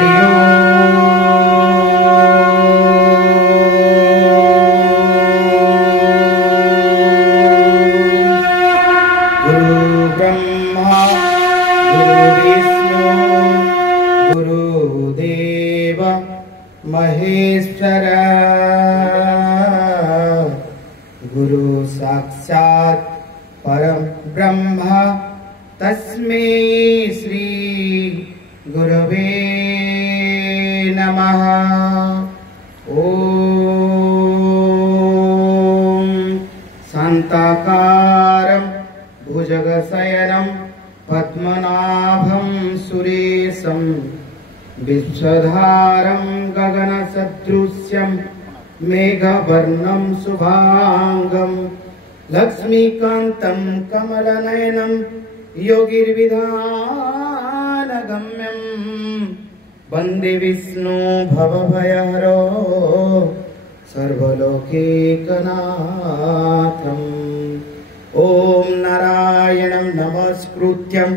हरि गुरु ब्रह्मा गुरु विष्णु गुरुदेव महेश्वर गुरु साक्षात् परम ब्रह्म तस्मै श्री गुरवे नमः। ओम शांताकारं भुजगशयनं पद्मनाभं सुरेशं विश्वधारं गगनसदृश्यं मेघवर्णं शुभांगं लक्ष्मीकान्तं कमलनयनं योगिर्विधानगम्यं वन्दे विष्णु भवभयहरो सर्वलोकैकनाथम्। ॐ नारायणं नमस्कृत्यं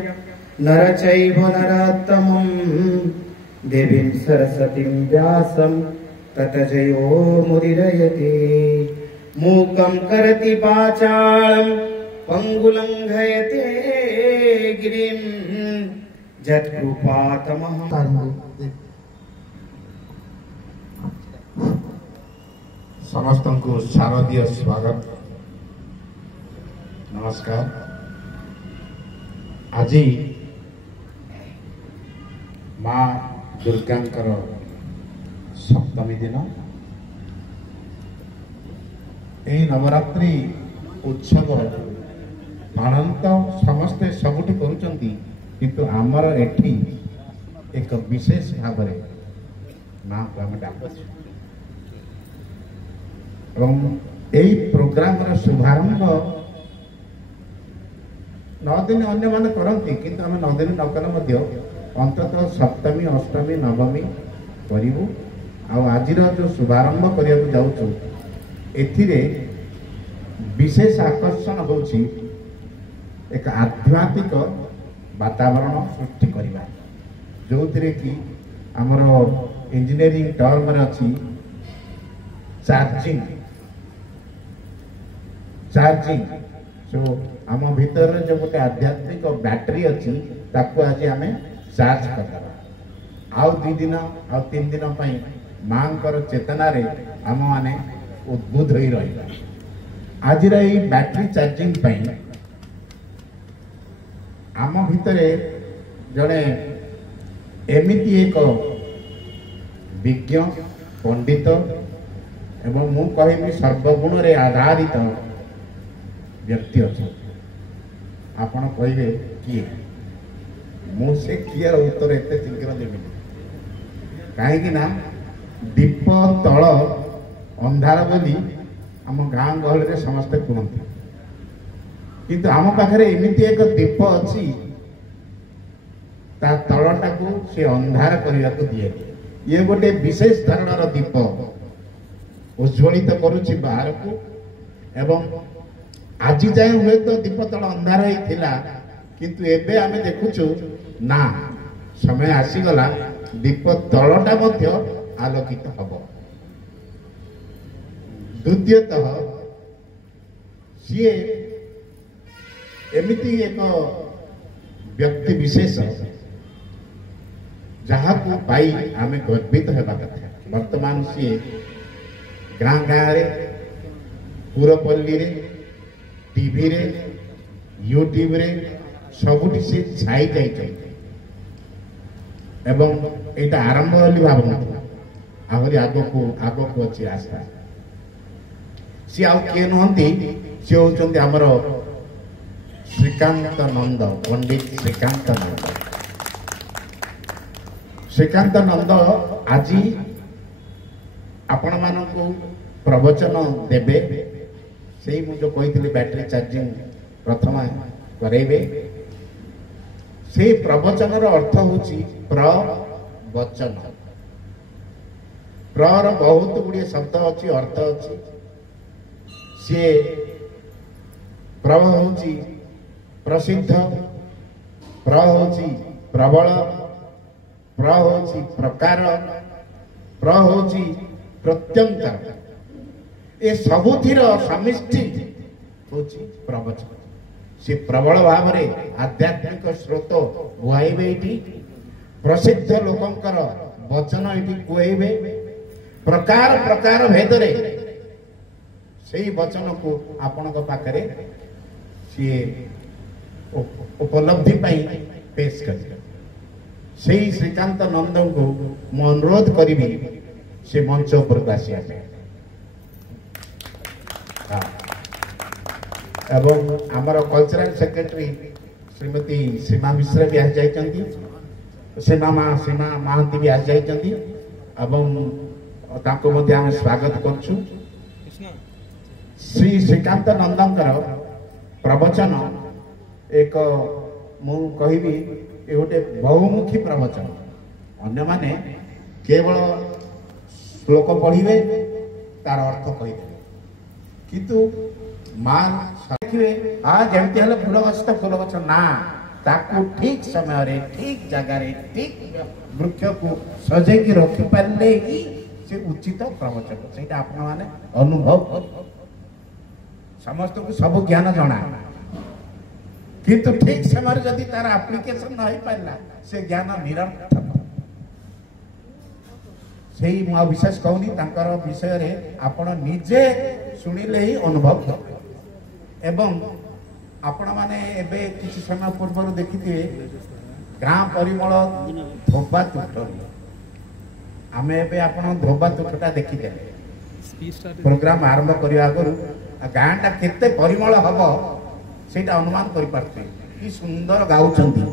नरं चैव नरोत्तमं देवीं सरस्वतीं व्यासं ततो जयो मुदीरयते। मूकं करोति वाचालं पंगुलंघयते गिरिं यत्कृपातमहं। समस्त को शारदीय स्वागत नमस्कार। आज माँ दुर्गांकर सप्तमी दिन यही नवरात्रि उत्सव पालन तो समस्ते सबुठी करुचंती किंतु आमर एठी एक विशेष भाव में माँ को आम डाकुଛୁ एवं यही प्रोग्राम शुभारंभ 9 दिन अन्य माने करती किंतु आम 9 दिन नकले अंततः सप्तमी अष्टमी नवमी करूँ। आज जो शुभारंभ करने जाऊँ एथिरे विशेष आकर्षण होची एक आध्यात्मिक वातावरण सृष्टि करवा जो थी कि आमर इंजीनियरिंग टर्म अच्छी चार्जिंग चार्जिंग सो आम भीतर जो गोटे आध्यात्मिक बैटरी अच्छी ताको आज आम चार्ज करदे आउ 2 दिन आउ 3 दिन माँ चेतना रे आम माने उद्बुद्ध हो रहा। आज बैटरी चार्जिंग आम भितरे जड़े एमिति एक विज्ञ पंडित एवं मु कहि सर्वगुण रे आधारित व्यक्ति अच्छा आपण कहे किए मुझे किए उत्तर एत शीघ्र देवी कहीं दीप तल अंधार बोली आम गाँ गहल में समस्ते कहते किंतु आम पाखे एमती एक दीप अच्छी ता तलटा को से अंधार करने को दिए ये गोटे विशेष धरणर दीप उज्ज्वलित करुच्ची बाहर को एवं आज जाए हुए तो दीप तल अंधार होता किंतु एबे आमे देखुचु ना समय आसीगला दीप तलटा मध्य आलोकित हब। द्वितीयतः सी एमिति एक व्यक्ति विशेष जहाँ को पाई आमे गर्वित होगा कथा। वर्तमान सी गाँ गाँ रे पुरपल्ली रे टीवी रे यूट्यूब रे सबुठी से छाई जाइए एवं एटा आरंभ होली भावना आहरी आग को अच्छी आस्था सी आउ किए नुहति सी होचंती हमर श्रीकांत नंद पंडित श्रीकांत नंद आज आपण मानकु प्रवचन देबे से जो कही बैटरी चार्जिंग प्रथम करेबे से प्रवचन अर्थ होची प्रवचन प्र बहुत गुड़िए शब्द अच्छी अर्थ अच्छी सी प्र होची प्रसिद्ध प्र होची प्रबल ପ୍ର ହେଉଛି ପ୍ରକାର, ପ୍ର ହେଉଛି ପ୍ରତ୍ୟଙ୍କାର, ଏ ସବୁଥିର ସମିଷ୍ଟି ହେଉଛି ପ୍ରବଚନ। ସେ ପ୍ରବଳ ଭାବରେ ଆଧ୍ୟାତ୍ମିକ ସ୍ରୋତ ବୁହାଇବେ, ଏଇଠି ପ୍ରସିଦ୍ଧ ଲୋକଙ୍କର ବଚନ ଏଇଠି କୁହାଇବେ, ପ୍ରକାର ପ୍ରକାର ଭେଦରେ ସେଇ ବଚନକୁ ଆପଣଙ୍କ ପାଖରେ ସିଏ ଉପଲବ୍ଧି ପାଇଁ ପେଶ କରିବେ। ସେଇ ଶ୍ରୀକାନ୍ତ ନନ୍ଦଙ୍କୁ ମୁଁ ଅନୁରୋଧ କରିବି ସେ ମଞ୍ଚ ଉପରକୁ ଆସିବା ପାଇଁ। ଏବଂ ଆମର କଲଚରାଲ ସେକ୍ରେଟାରୀ ଶ୍ରୀମତୀ ସୀମା ମିଶ୍ର ବି ଆସି ଯାଇଛନ୍ତି, ସୀମା ମହାନ୍ତି ବି ଆସି ଯାଇଛନ୍ତି ଏବଂ ତାଙ୍କୁ ମଧ୍ୟ ଆମେ ସ୍ୱାଗତ କରୁଛୁ। ଶ୍ରୀ ଶ୍ରୀକାନ୍ତ ନନ୍ଦଙ୍କର ପ୍ରବଚନ ଏକ ମୁଁ କହିବି ଏ ଗୋଟେ ବହୁମୁଖୀ ପ୍ରବଚନ। ଅନ୍ୟମାନେ କେବଳ ଶ୍ଲୋକ ପଢ଼ିବେ, ତାର ଅର୍ଥ କହିଦେବେ, କିନ୍ତୁ ମା ଦେଖିବେ ଯେମିତି ହେଲେ ଫୁଲ ଗଛ ତ ଫୁଲ ଗଛ ନା, ତାକୁ ଠିକ ସମୟରେ ଠିକ ଜାଗାରେ ଠିକ ବୃକ୍ଷକୁ ସଜେଇକି ରଖିପାରିଲେ ହିଁ ସେ ଉଚିତ ପ୍ରବଚନ। ସେଇଟା ଆପଣମାନେ ଅନୁଭବ କରିବେ। ସମସ୍ତଙ୍କୁ ସବୁ ଜ୍ଞାନ ଜଣା, କିନ୍ତୁ ଠିକ ସମୟରେ ଯଦି ତାର ଆପ୍ଲିକେସନ ନ ହେଇପାରିଲା ସେ ଜ୍ଞାନ ନିରର୍ଥକ। ସେଇ ମୁଁ ଆଉ ବିଶେଷ କହୁନି, ତାଙ୍କର ବିଷୟରେ ଆପଣ ନିଜେ ଶୁଣିଲେ ହିଁ ଅନୁଭବ କରିବେ। ଏବଂ ଆପଣମାନେ ଏବେ କିଛି ସମୟ ପୂର୍ବରୁ ଦେଖିଥିବେ ଗାଁ ପରିମଳ ଧୋବା ତୁଠ। ଆମେ ଏବେ ଆପଣ ଧୋବା ତୁଠଟା ଦେଖିଦେଲେ। ପ୍ରୋଗ୍ରାମ ଆରମ୍ଭ କରିବା ଆଗରୁ ଗାଁଟା କେତେ ପରିମଳ ହବ ସେଇଟା ଅନୁମାନ କରିପାରୁଥିବେ। କି ସୁନ୍ଦର ଗାଉଛନ୍ତି,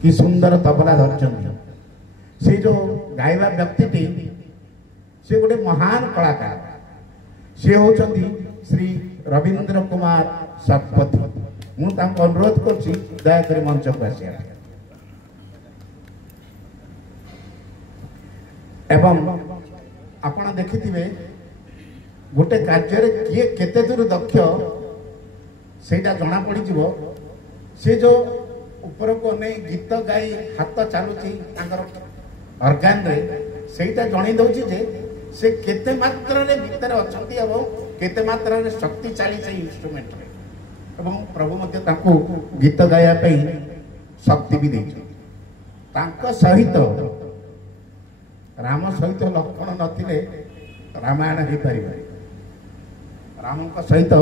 କି ସୁନ୍ଦର ତବଲା ଧରିଛନ୍ତି। ସେ ଯୋଉ ଗାଇବା ବ୍ୟକ୍ତିଟି ସେ ଗୋଟେ ମହାନ କଳାକାର, ସେ ହଉଛନ୍ତି ଶ୍ରୀ ରବୀନ୍ଦ୍ର କୁମାର ଶତପଥୀ। ମୁଁ ତାଙ୍କୁ ଅନୁରୋଧ କରୁଛି ଦୟାକରି ମଞ୍ଚକୁ ଆସିବା। ଏବଂ ଆପଣ ଦେଖିଥିବେ ଗୋଟେ କାର୍ଯ୍ୟରେ କିଏ କେତେ ଦୂର ଦକ୍ଷ ସେଇଟା ଜଣା ପଡ଼ିଯିବ। ସେ ଯୋଉ ଉପରକୁ ଅନେଇ ଗୀତ ଗାଇ ହାତ ଚାଲୁଛି ତାଙ୍କର ଅର୍ଗାନରେ, ସେଇଟା ଜଣେଇ ଦଉଛି ଯେ ସେ କେତେ ମାତ୍ରାରେ ଭିତରେ ଅଛନ୍ତି ଏବଂ କେତେ ମାତ୍ରାରେ ଶକ୍ତିଶାଳୀ ସେଇ ଇନଷ୍ଟ୍ରୁମେଣ୍ଟରେ। ଏବଂ ପ୍ରଭୁ ମଧ୍ୟ ତାଙ୍କୁ ଗୀତ ଗାଇବା ପାଇଁ ଶକ୍ତି ବି ଦେଇଛନ୍ତି। ତାଙ୍କ ସହିତ ରାମ ସହିତ ଲକ୍ଷ୍ମଣ ନଥିଲେ ରାମାୟଣ ହେଇପାରିବ। ରାମଙ୍କ ସହିତ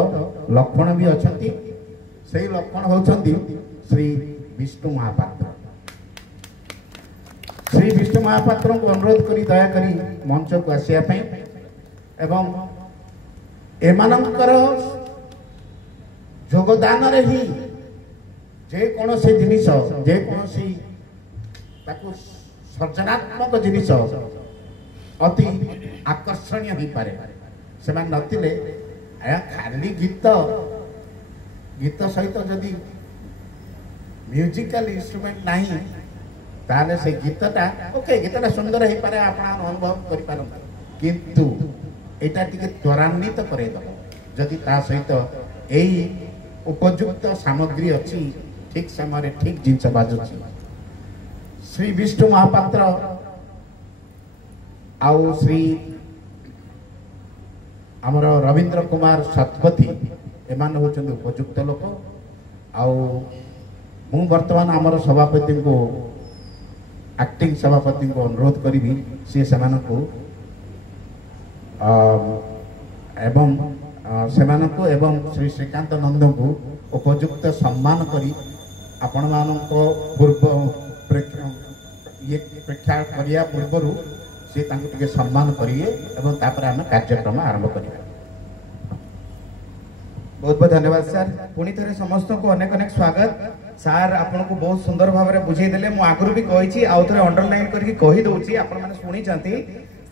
ଲକ୍ଷ୍ମଣ ବି ଅଛନ୍ତି। ସେଇ ଲକ୍ଷ୍ମଣ ହେଉଛନ୍ତି ଶ୍ରୀ ବିଷ୍ଣୁ ମହାପାତ୍ର। ଶ୍ରୀ ବିଷ୍ଣୁ ମହାପାତ୍ରଙ୍କୁ ଅନୁରୋଧ କରି ଦୟାକରି ମଞ୍ଚକୁ ଆସିବା ପାଇଁ। ଏବଂ ଏମାନଙ୍କର ଯୋଗଦାନରେ ହିଁ ଯେକୌଣସି ଜିନିଷ, ଯେକୌଣସି ତାକୁ ସର୍ଜନାତ୍ମକ ଜିନିଷ ଅତି ଆକର୍ଷଣୀୟ ହେଇପାରେ। ସେମାନେ ନଥିଲେ ଖାଲି ଗୀତ ସହିତ ଯଦି ମ୍ୟୁଜିକାଲ ଇନଷ୍ଟ୍ରୁମେଣ୍ଟ ନାହିଁ ତାହେଲେ ସେ ଗୀତଟା ଗୀତଟା ସୁନ୍ଦର ହେଇପାରେ, ଆପଣ ଅନୁଭବ କରିପାରନ୍ତି, କିନ୍ତୁ ଏଇଟା ଟିକେ ତ୍ୱରାନ୍ୱିତ କରେଇଦେବ ଯଦି ତା ସହିତ ଏଇ ଉପଯୁକ୍ତ ସାମଗ୍ରୀ ଅଛି, ଠିକ ସମୟରେ ଠିକ ଜିନିଷ ବାଜୁଛି। ଶ୍ରୀ ବିଷ୍ଣୁ ମହାପାତ୍ର ଆଉ ଶ୍ରୀ ଆମର ରବୀନ୍ଦ୍ର କୁମାର ଶତପଥୀ ଏମାନେ ହେଉଛନ୍ତି ଉପଯୁକ୍ତ ଲୋକ। ଆଉ ମୁଁ ବର୍ତ୍ତମାନ ଆମର ସଭାପତିଙ୍କୁ, ଆକ୍ଟିଂ ସଭାପତିଙ୍କୁ ଅନୁରୋଧ କରିବି ସିଏ ସେମାନଙ୍କୁ ଏବଂ ଶ୍ରୀ ଶ୍ରୀକାନ୍ତ ନନ୍ଦଙ୍କୁ ଉପଯୁକ୍ତ ସମ୍ମାନ କରି ଆପଣମାନଙ୍କ ପ୍ରେକ୍ଷା କରିବା ପୂର୍ବରୁ ସେ ତାଙ୍କୁ ଟିକେ ସମ୍ମାନ କରିବେ ଏବଂ ତାପରେ ଆମେ କାର୍ଯ୍ୟକ୍ରମ ଆରମ୍ଭ କରିବା। बहुत बहुत धन्यवाद सर। पुणी थे समस्त को अनेक अनेक स्वागत। सार आपको बहुत सुंदर भाव में बुझेदेले। मु आगु भी कही आउ थे अंडरलाइन करके कही दउची, आपण माने सुनी चंती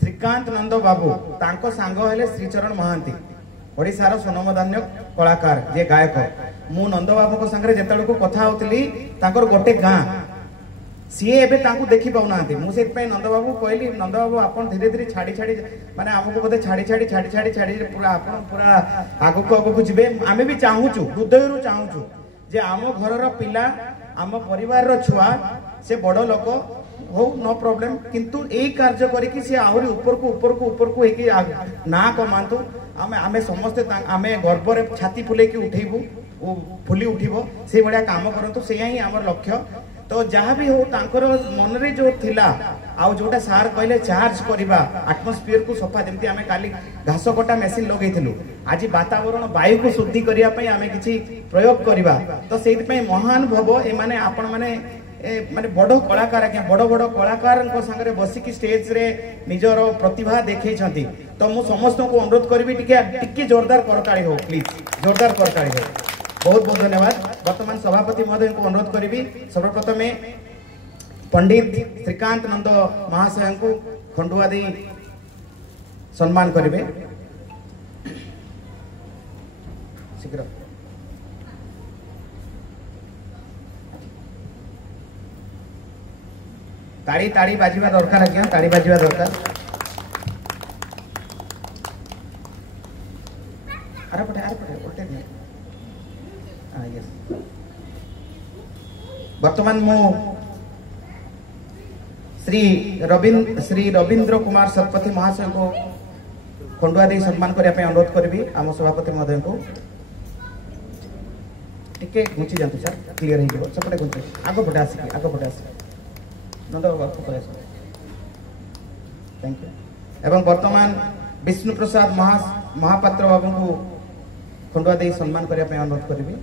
श्रीकांत नंद बाबू तांको सांग हेले श्रीचरण महांती, ओडिसार सुनामधन्य कलाकार जे गायक। मु नंद बाबू को संगे जेतड़ को कथा होतली तांकर गोटे गां सीए एबे तांको देखि पाउना। मुझे नंद बाबू कहली, नंद बाबू आपन धीरे धीरे छाड़ी छाड़ी माने हमको बोधे छाड़ी छाड़ी छाड़ी छाड़ी छाड़ी पूरा आपन पूरा आगो को आगो जिबे। आमे भी चाहूचु, हृदयरु चाहूचु जे आम घरर पिला, आम परिवार रो छुआ, से बड़ लोक हो नो प्रॉब्लम किंतु ए कार्य करके से आहरी ऊपर को हेकी ना कमांतु आमे आमे समस्ते आमे गर्व रे छाती फुले की उठेबू फुली उठिबो से बढिया काम करंतु से ही हमर लक्ष्य तो जहाँ भी हो तांकर मन रे जो थिला आउ जोटा सार कहले चार्ज करिबा एटमॉस्फेयर को सफा जेमती आमे काली घास कटा मशीन लगेइथिलु आज वातावरण वायु को शुद्धि करिया पई आमे किछि प्रयोग करिबा तो सेति पई महान भव ए माने आपण माने माने बड़ कलाकार आज्ञा बड़ बड़ कलाकार संगे बसिकी स्टेज रे निजर प्रतिभा देखै छथि तो मु समस्त को अनुरोध करबी टिके जोरदार करताली हो प्लीज जोरदार करताली हो बहुत बहुत धन्यवाद वर्तमान सभापति महोदय को अनुरोध करी सर्वप्रथमे पंडित श्रीकांत नंद महाशय को खंडुआ दे सम्मान करेंगे शीघ्र ताड़ी ताड़ी बाजिबा दरकार आज्ञा ताड़ी बाजिबा दरकार अरे पटे उल्टे दिए यस वर्तमान मु श्री रविंद्र कुमार सतपथी महाशय को खंडुआ दे सम्मान करने पे अनुरोध करी आम सभापति महोदय को टिके घुंची जातु सर क्लियर हो सेपटे घुंचे आग पटे आसिक नंद थैंक यू एवं वर्तमान विष्णु प्रसाद महापात्र बाबू को खंडुआ दे सम्मान करने पे अनुरोध करी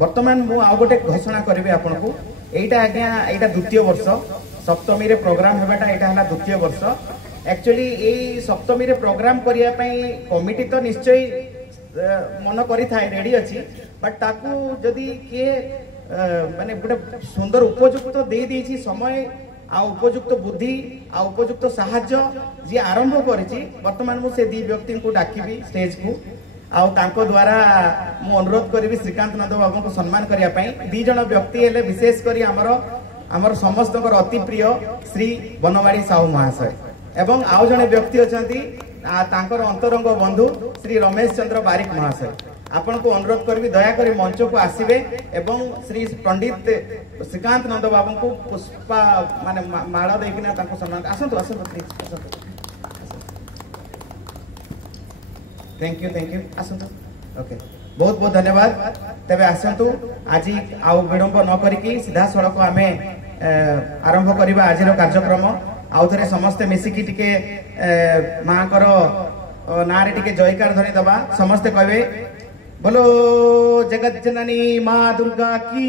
वर्तमान मु आउ गोटे घोषणा करी आपन को एटा आज्ञा एटा द्वितीय वर्ष सप्तमी रे प्रोग्राम हेबाटा एटा हला द्वितीय वर्ष एक्चुअली ए सप्तमी रे प्रोग्राम करिया पई कमिटी तो निश्चय मन करी थाए रेडी अछि बट ताकू जदी के माने गोटे सुंदर उपयुक्त दे देछि समय आ उपयुक्त बुद्धि आ उपयुक्त साहाय्य जे आरंभ करिछि वर्तमान मु से दी व्यक्ति को डाकिबी स्टेज को आउ तांको द्वारा मु अनुरोध करी श्रीकांत नंद बाबू को सम्मान करिया पई दी जण व्यक्ति हेले विशेष करी हमर समस्त अति प्रिय श्री बनवाड़ी साहू महाशय एवं आउ जणे व्यक्ति अछंती तांकर अंतरंग बंधु श्री रमेश चंद्र बारिक महाशय आपण को अनुरोध करी दया करी मंच को आसीबे एवं श्री पंडित श्रीकांत नंद बाबू को पुष्पा माने माला देकिना तांको सम्मान आसंतु प्लीज आसंतु थैंक यू आसंतु ओके बहुत बहुत धन्यवाद तेबे आसंतु आज आउ विलंब न करिकी सीधा सड़क आमे आरंभ करिबा आजिरो कार्यक्रम आउ थरे समस्त मिसिकी टिके मां करो नारे टिके जयकार ध्वनि दबा समस्त कहबे बोलो जगत जननी मां दुर्गा की